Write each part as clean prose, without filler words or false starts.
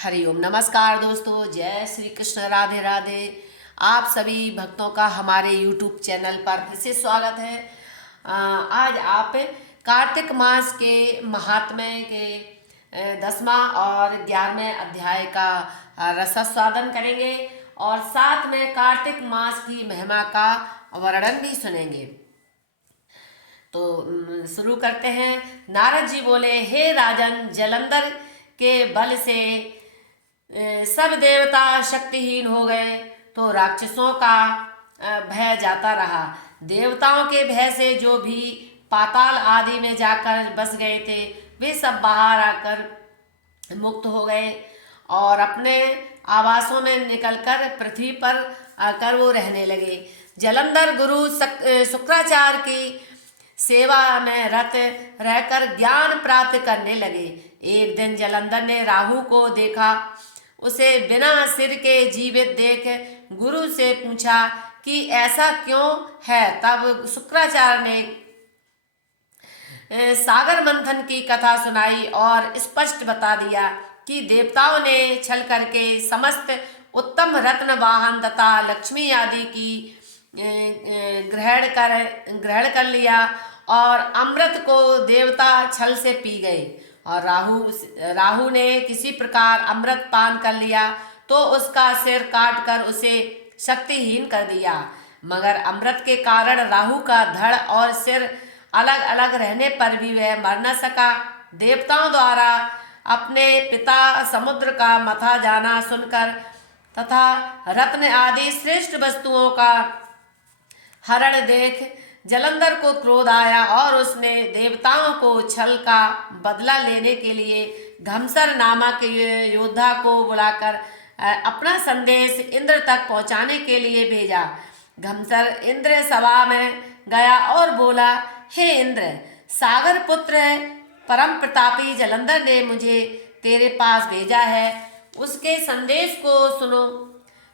हरिओम नमस्कार दोस्तों, जय श्री कृष्ण, राधे राधे। आप सभी भक्तों का हमारे YouTube चैनल पर फिर से स्वागत है। आज आप कार्तिक मास के महात्म्य के 10वां और 11वें अध्याय का रसास्वादन करेंगे और साथ में कार्तिक मास की महिमा का वर्णन भी सुनेंगे। तो शुरू करते हैं। नारद जी बोले, हे राजन, जलंधर के बल से सब देवता शक्तिहीन हो गए तो राक्षसों का भय जाता रहा। देवताओं के भय से जो भी पाताल आदि में जाकर बस गए थे वे सब बाहर आकर मुक्त हो गए और अपने आवासों में निकलकर पृथ्वी पर आकर वो रहने लगे। जलंधर गुरु शुक्राचार्य की सेवा में रत रहकर ज्ञान प्राप्त करने लगे। एक दिन जलंधर ने राहु को देखा। उसे बिना सिर के जीवित देख गुरु से पूछा कि ऐसा क्यों है। तब शुक्राचार्य ने सागर मंथन की कथा सुनाई और स्पष्ट बता दिया कि देवताओं ने छल करके समस्त उत्तम रत्न वाहन तथा लक्ष्मी आदि की ग्रहण कर लिया और अमृत को देवता छल से पी गए। और राहु ने किसी प्रकार अमृत पान कर लिया तो उसका सिर काट कर उसे शक्तिहीन कर दिया। मगर अमृत के कारण राहु का धड़ और सिर अलग अलग रहने पर भी वह मर न सका। देवताओं द्वारा अपने पिता समुद्र का मथा जाना सुनकर तथा रत्न आदि श्रेष्ठ वस्तुओं का हरण देख जलंधर को क्रोध आया और उसने देवताओं को छल का बदला लेने के लिए घमसर नामक योद्धा को बुलाकर अपना संदेश इंद्र तक पहुंचाने के लिए भेजा। घमसर इंद्र सभा में गया और बोला, हे इंद्र, सागर पुत्र परम प्रतापी जलंधर ने मुझे तेरे पास भेजा है। उसके संदेश को सुनो।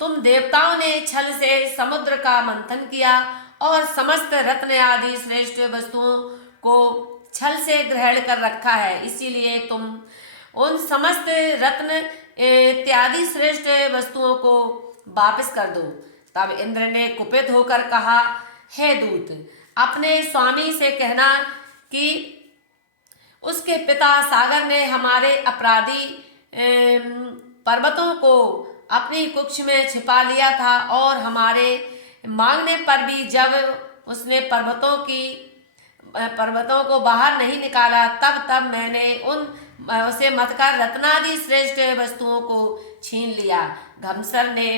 तुम देवताओं ने छल से समुद्र का मंथन किया और समस्त रत्न आदि श्रेष्ठ वस्तुओं को छल से ग्रहण कर रखा है, इसीलिए तुम उन समस्त रत्न इत्यादि श्रेष्ठ वस्तुओं को वापस कर दो। तब इंद्र ने कुपित होकर कहा, हे दूत, अपने स्वामी से कहना कि उसके पिता सागर ने हमारे अपराधी पर्वतों को अपनी कुक्ष में छिपा लिया था और हमारे मांगने पर भी जब उसने पर्वतों को बाहर नहीं निकाला तब मैंने उसे मतकर रत्नादि श्रेष्ठ वस्तुओं को छीन लिया। घमसर ने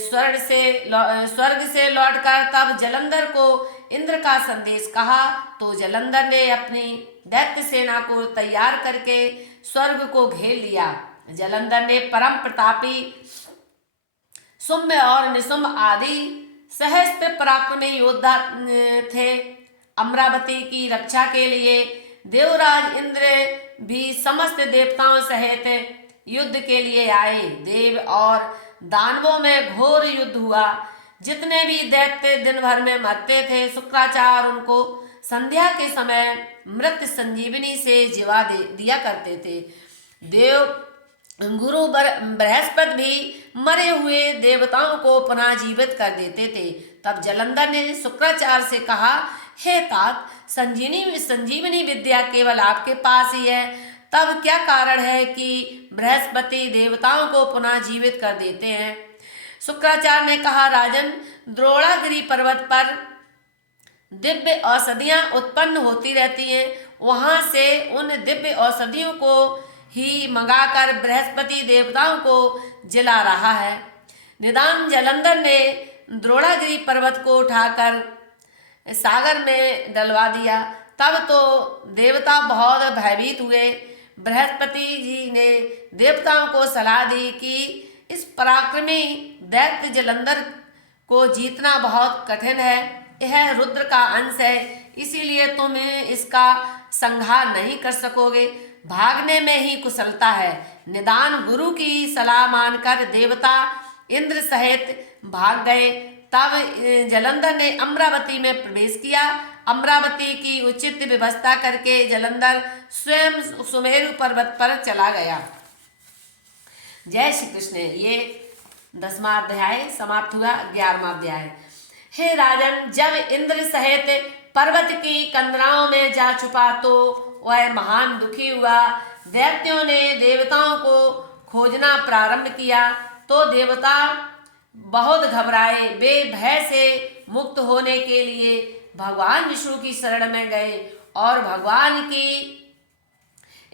स्वर्ग से लौटकर तब जलंधर को इंद्र का संदेश कहा तो जलंधर ने अपनी दैत्य सेना को तैयार करके स्वर्ग को घेर लिया। जलंधर ने परम प्रतापी शुम्भ और निशुम्भ आदि सहस्त्र पराक्रमी योद्धा थे। अमरावती की रक्षा के लिए देवराज इंद्र भी समस्त देवताओं सहित युद्ध के लिए आए। देव और दानवों में घोर युद्ध हुआ। जितने भी दैत्य दिन भर में मरते थे, शुक्राचार्य उनको संध्या के समय मृत संजीवनी से जीवा दिया करते थे। देव गुरु बृहस्पति भी मरे हुए देवताओं को पुनः जीवित कर देते थे। तब जलंधर ने शुक्राचार्य से कहा, हे तात, संजीवनी विद्या केवल आपके पास ही है, तब क्या कारण है कि बृहस्पति देवताओं को पुनः जीवित कर देते हैं। शुक्राचार्य ने कहा, राजन, द्रोणागिरी पर्वत पर दिव्य औषधियां उत्पन्न होती रहती हैं। वहां से उन दिव्य औषधियों को ही मंगाकर बृहस्पति देवताओं को जिला रहा है। निदान जलंधर ने द्रोणागिरी पर्वत को उठाकर सागर में डलवा दिया। तब तो देवता बहुत भयभीत हुए। बृहस्पति जी ने देवताओं को सलाह दी कि इस पराक्रमी दैत्य जलंधर को जीतना बहुत कठिन है। यह रुद्र का अंश है, इसीलिए तुम इसका संहार नहीं कर सकोगे। भागने में ही कुशलता है। निदान गुरु की सलाह मानकर देवता इंद्र सहित भाग गए। तब जलंधर ने अमरावती में प्रवेश किया। अमरावती की उचित व्यवस्था करके जलंधर स्वयं सुमेरु पर्वत पर चला गया। जय श्री कृष्ण। ये 10वां अध्याय समाप्त हुआ। 11वां अध्याय। हे राजन, जब इंद्र सहित पर्वत की कंदराओं में जा छुपा तो वह महान दुखी हुआ। दैत्यों ने देवताओं को खोजना प्रारंभ किया तो देवता बहुत घबराए। वे भय से मुक्त होने के लिए भगवान विष्णु की शरण में गए और भगवान की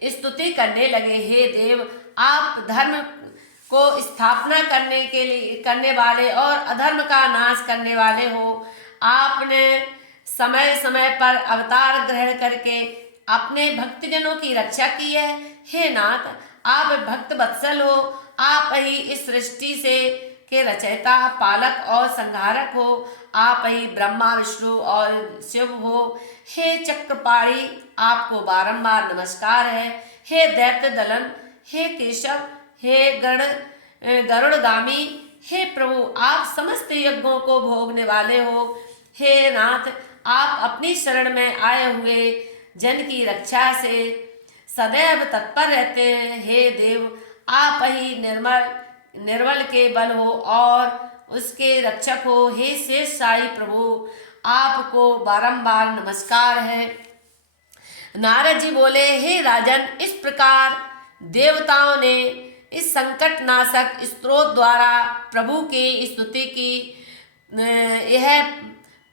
स्तुति करने लगे। हे देव, आप धर्म को स्थापना करने वाले और अधर्म का नाश करने वाले हो। आपने समय समय पर अवतार ग्रहण करके अपने भक्तजनों की रक्षा की है। हे नाथ, आप भक्त वत्सल हो। आप ही इस सृष्टि से के रचयिता, पालक और संहारक हो। आप ही ब्रह्मा, विष्णु और शिव हो। हे चक्रपाणी, आपको बारंबार नमस्कार है। हे दैत्य दलन, हे केशव, हे गरुड़गामी, हे प्रभु, आप समस्त यज्ञों को भोगने वाले हो। हे नाथ, आप अपनी शरण में आए हुए जन की रक्षा से सदैव तत्पर रहते हैं। हे देव, आप ही निर्बल के बल हो और उसके रक्षक हो। हे शेष साई प्रभु, आपको बारंबार नमस्कार है। नारद जी बोले, हे राजन, इस प्रकार देवताओं ने इस संकट नाशक स्तोत्र द्वारा प्रभु की स्तुति की। यह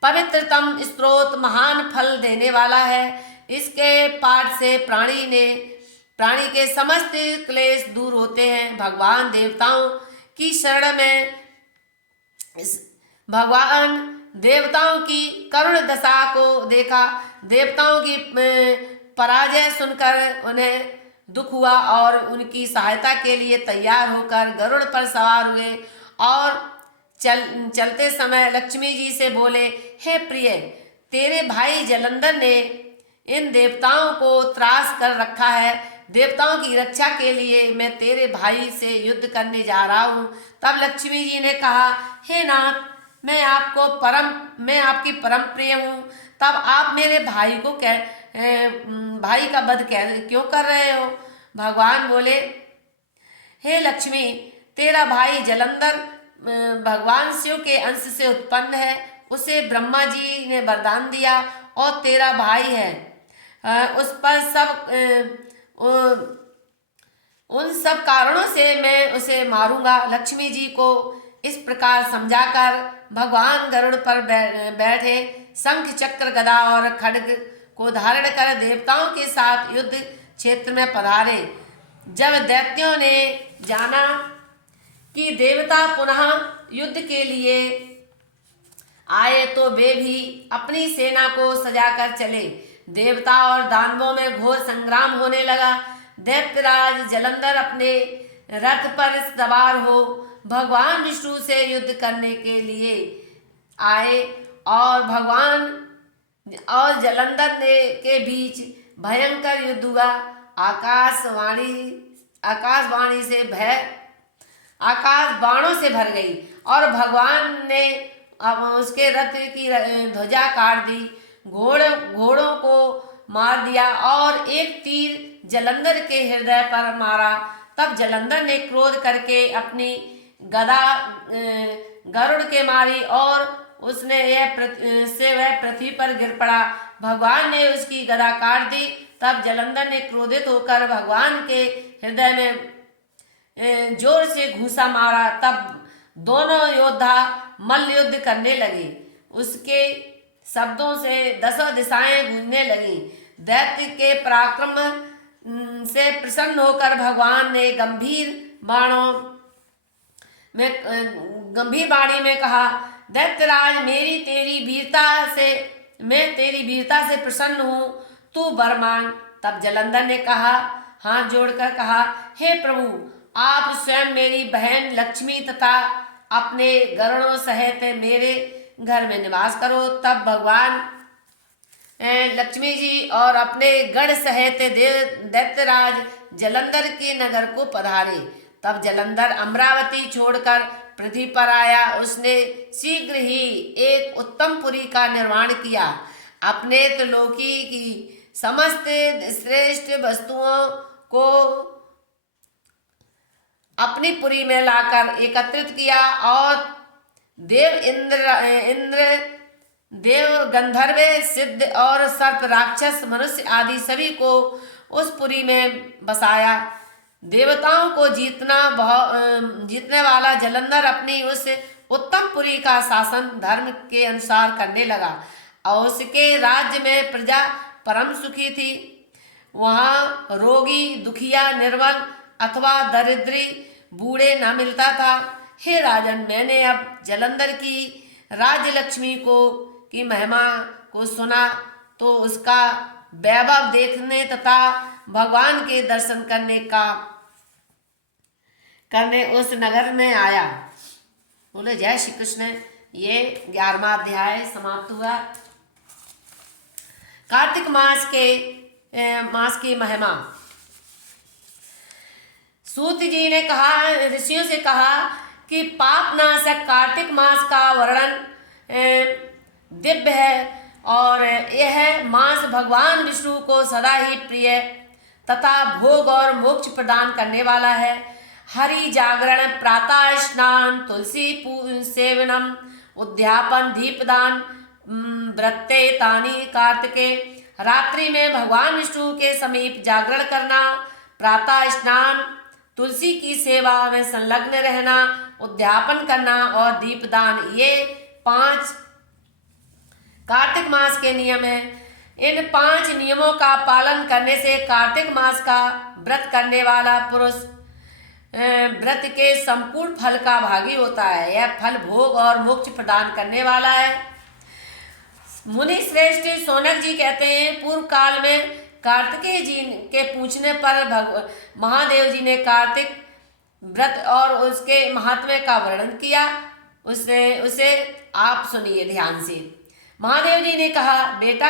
पवित्रतम स्तोत्र महान फल देने वाला है। इसके पाठ से प्राणी के समस्त क्लेश दूर होते हैं। भगवान देवताओं की शरण में भगवान देवताओं की करुण दशा को देखा। देवताओं की पराजय सुनकर उन्हें दुख हुआ और उनकी सहायता के लिए तैयार होकर गरुड़ पर सवार हुए और चलते समय लक्ष्मी जी से बोले, हे प्रिय, तेरे भाई जलंधर ने इन देवताओं को त्रास कर रखा है। देवताओं की रक्षा के लिए मैं तेरे भाई से युद्ध करने जा रहा हूँ। तब लक्ष्मी जी ने कहा, हे नाथ, मैं आपकी परम प्रिय हूँ। तब आप मेरे भाई को भाई का वध क्यों कर रहे हो? भगवान बोले, हे लक्ष्मी, तेरा भाई जलंधर भगवान शिव के अंश से उत्पन्न है। उसे ब्रह्मा जी ने वरदान दिया और तेरा भाई है। उस पर उन सब कारणों से मैं उसे मारूंगा। लक्ष्मी जी को इस प्रकार समझाकर भगवान गरुड़ पर बैठे शंख, चक्र, गदा और खड्ग को धारण कर देवताओं के साथ युद्ध क्षेत्र में पधारे। जब दैत्यों ने जाना कि देवता पुनः युद्ध के लिए आए तो वे भी अपनी सेना को सजाकर चले। देवता और दानवों में घोर संग्राम होने लगा। दैत्यराज जलंधर अपने रथ पर सवार हो भगवान विष्णु से युद्ध करने के लिए आए और भगवान और जलंधर के बीच भयंकर युद्ध हुआ। आकाश बाणों से भर गई और भगवान ने उसके रथ की ध्वजा काट दी। घोड़ों को मार दिया और एक तीर जलंधर के हृदय पर मारा। तब जलंधर ने क्रोध करके अपनी गदा गरुड़ के मारी और वह पृथ्वी पर गिर पड़ा। भगवान ने उसकी गदा काट दी। तब जलंधर ने क्रोधित होकर भगवान के हृदय में जोर से घूंसा मारा। तब दोनों योद्धा मल्ल युद्ध करने लगे। उसके शब्दों से 10 दिशाएं गूंजने लगी। दैत्य के पराक्रम से प्रसन्न होकर भगवान ने गंभीर वाणी में कहा, दैत्यराज, मैं तेरी वीरता से प्रसन्न हूँ, तू वर मांग। तब जलंधर ने कहा, हाथ जोड़कर कहा, हे प्रभु, आप स्वयं मेरी बहन लक्ष्मी तथा अपने गरुड़ों सहित मेरे घर में निवास करो। तब भगवान लक्ष्मी जी और अपने गण सहित दैत्यराज जलंधर के नगर को पधारे। तब जलंधर अमरावती छोड़कर पृथ्वी पर आया। उसने शीघ्र ही एक उत्तम पुरी का निर्माण किया। अपने त्रिलोकी की समस्त श्रेष्ठ वस्तुओं को अपनी पुरी में लाकर एकत्रित किया और इंद्र देव गंधर्व सिद्ध और सर्प राक्षस मनुष्य आदि सभी को उस पुरी में बसाया। देवताओं को जीतने वाला जलंधर अपनी उस उत्तम पुरी का शासन धर्म के अनुसार करने लगा और उसके राज्य में प्रजा परम सुखी थी। वहाँ रोगी, दुखिया, निर्बल अथवा दरिद्री, बूढ़े न मिलता था। हे राजन, मैंने अब जलंधर की राज्य लक्ष्मी की महिमा को सुना तो उसका वैभव देखने तथा भगवान के दर्शन करने उस नगर में आया। बोले जय श्री कृष्ण। ये 11वां अध्याय समाप्त हुआ। कार्तिक मास की महिमा। सूत जी ने कहा, ऋषियों से कहा कि पाप नाशक कार्तिक मास का वर्णन दिव्य है और यह मास भगवान विष्णु को सदा ही प्रिय तथा भोग और मोक्ष प्रदान करने वाला है। हरि जागरण, प्रातः स्नान, तुलसी सेवनम, उद्यापन, दीपदान, व्रते तानि कार्तिके। रात्रि में भगवान विष्णु के समीप जागरण करना, प्रातः स्नान, तुलसी की सेवा में संलग्न रहना, उद्यापन करना और दीपदान, ये 5 कार्तिक मास के नियम हैं। इन 5 नियमों का पालन करने से कार्तिक मास का व्रत करने वाला पुरुष व्रत के संपूर्ण फल का भागी होता है। यह फल भोग और मोक्ष प्रदान करने वाला है। मुनि श्रेष्ठ सोनक जी कहते हैं, पूर्व काल में कार्तिकेय जी के पूछने पर महादेव जी ने कार्तिक व्रत और उसके महात्म्य का वर्णन किया। उसे आप सुनिए ध्यान से। महादेव जी ने कहा, बेटा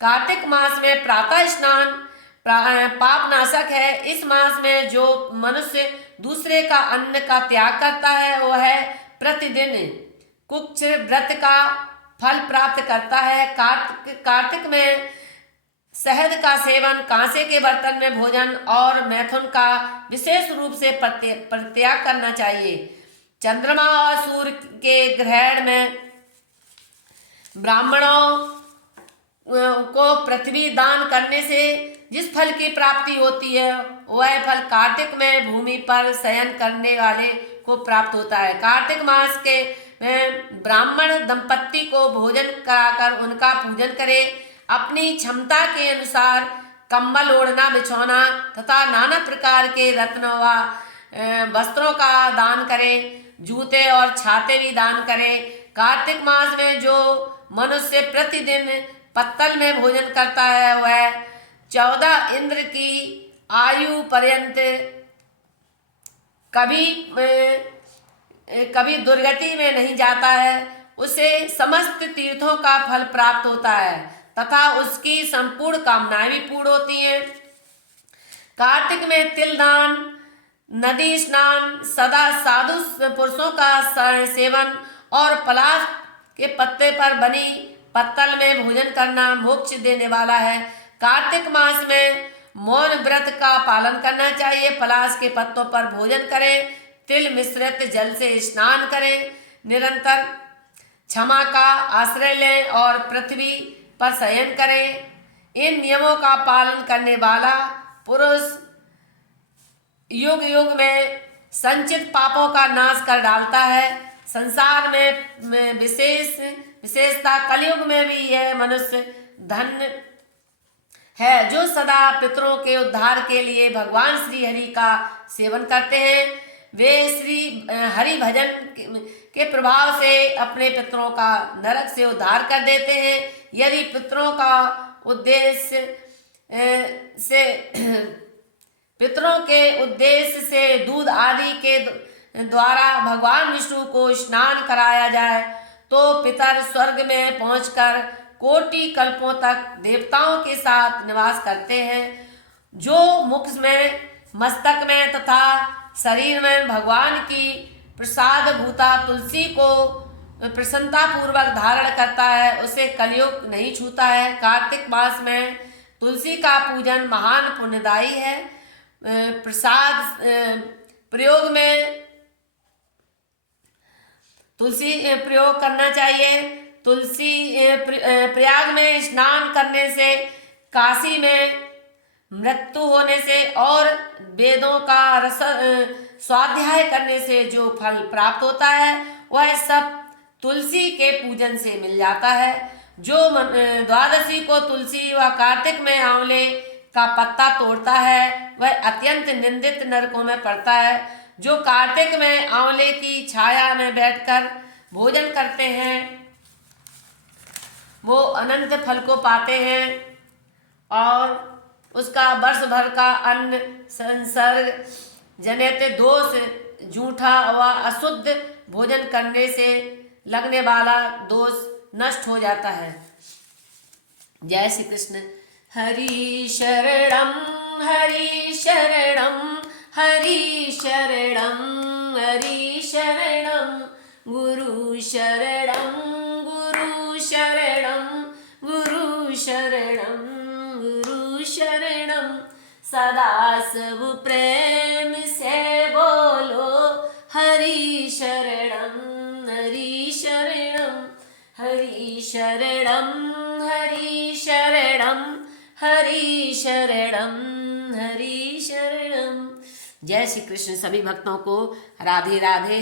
कार्तिक मास में प्रातः स्नान पाप नाशक है। इस मास में जो मनुष्य दूसरे का अन्न का त्याग करता है वह प्रतिदिन कुछ व्रत का फल प्राप्त करता है। कार्तिक में शहद का सेवन, कांसे के बर्तन में भोजन और मैथुन का विशेष रूप से परित्याग करना चाहिए। चंद्रमा और सूर्य के ग्रहण में ब्राह्मणों को पृथ्वी दान करने से जिस फल की प्राप्ति होती है वह फल कार्तिक में भूमि पर शयन करने वाले को प्राप्त होता है। कार्तिक मास के में ब्राह्मण दंपत्ति को भोजन कराकर उनका पूजन करे। अपनी क्षमता के अनुसार कंबल, ओढ़ना, बिछौना तथा नाना प्रकार के रत्न व वस्त्रों का दान करे। जूते और छाते भी दान करे। कार्तिक मास में जो मनुष्य प्रतिदिन पत्तल में भोजन करता है वह 14 इंद्र की आयु पर्यंत कभी दुर्गति में नहीं जाता है। उसे समस्त तीर्थों का फल प्राप्त होता है तथा उसकी संपूर्ण कामनाएं भी पूर्ण होती हैं। कार्तिक में तिल दान, नदी स्नान, सदा साधु पुरुषों का सेवन और पलाश के पत्ते पर बनी पत्तल में भोजन करना मोक्ष देने वाला है। कार्तिक मास में मौन व्रत का पालन करना चाहिए। पलाश के पत्तों पर भोजन करें, तिल मिश्रित जल से स्नान करें, निरंतर क्षमा का आश्रय लें और पृथ्वी पर शयन करें। इन नियमों का पालन करने वाला पुरुष युग युग में संचित पापों का नाश कर डालता है। संसार में विशेषता कलयुग में भी यह मनुष्य धन्य है जो सदा पितरों के उद्धार के लिए भगवान श्री हरि का सेवन करते हैं। वे श्री हरि भजन के प्रभाव से अपने पितरों का नरक से उद्धार कर देते हैं। यदि पितरों के उद्देश्य से दूध आदि के द्वारा भगवान विष्णु को स्नान कराया जाए तो पितर स्वर्ग में पहुंचकर कोटि कल्पों तक देवताओं के साथ निवास करते हैं। जो मुख में, मस्तक में तथा शरीर में भगवान की प्रसाद भूता तुलसी को प्रसन्नता पूर्वक धारण करता है उसे कलयुग नहीं छूता है। कार्तिक मास में तुलसी का पूजन महान पुण्यदायी है। प्रसाद प्रयोग में तुलसी प्रयोग करना चाहिए। तुलसी प्रयाग में स्नान करने से, काशी में मृत्यु होने से और वेदों का स्वाध्याय करने से जो फल प्राप्त होता है वह सब तुलसी के पूजन से मिल जाता है। जो द्वादशी को तुलसी व कार्तिक में आंवले का पत्ता तोड़ता है वह अत्यंत निंदित नरकों में पड़ता है। जो कार्तिक में आंवले की छाया में बैठकर भोजन करते हैं वो अनंत फल को पाते हैं और उसका वर्ष भर का अन्न संसर्ग जनित दोष, झूठा व अशुद्ध भोजन करने से लगने वाला दोष नष्ट हो जाता है। जय श्री कृष्ण। हरि शरणम हरि शरणम हरि शरणम हरि शरणम गुरु शरणम गुरु शरणम गुरु शरणम गुरु शरणम। सदा सब प्रेम से बोलो हरि शरणम हरि शरणम हरि शरणम हरि शरणम हरि शरणम हरि शरणम। जय श्री कृष्ण। सभी भक्तों को राधे राधे।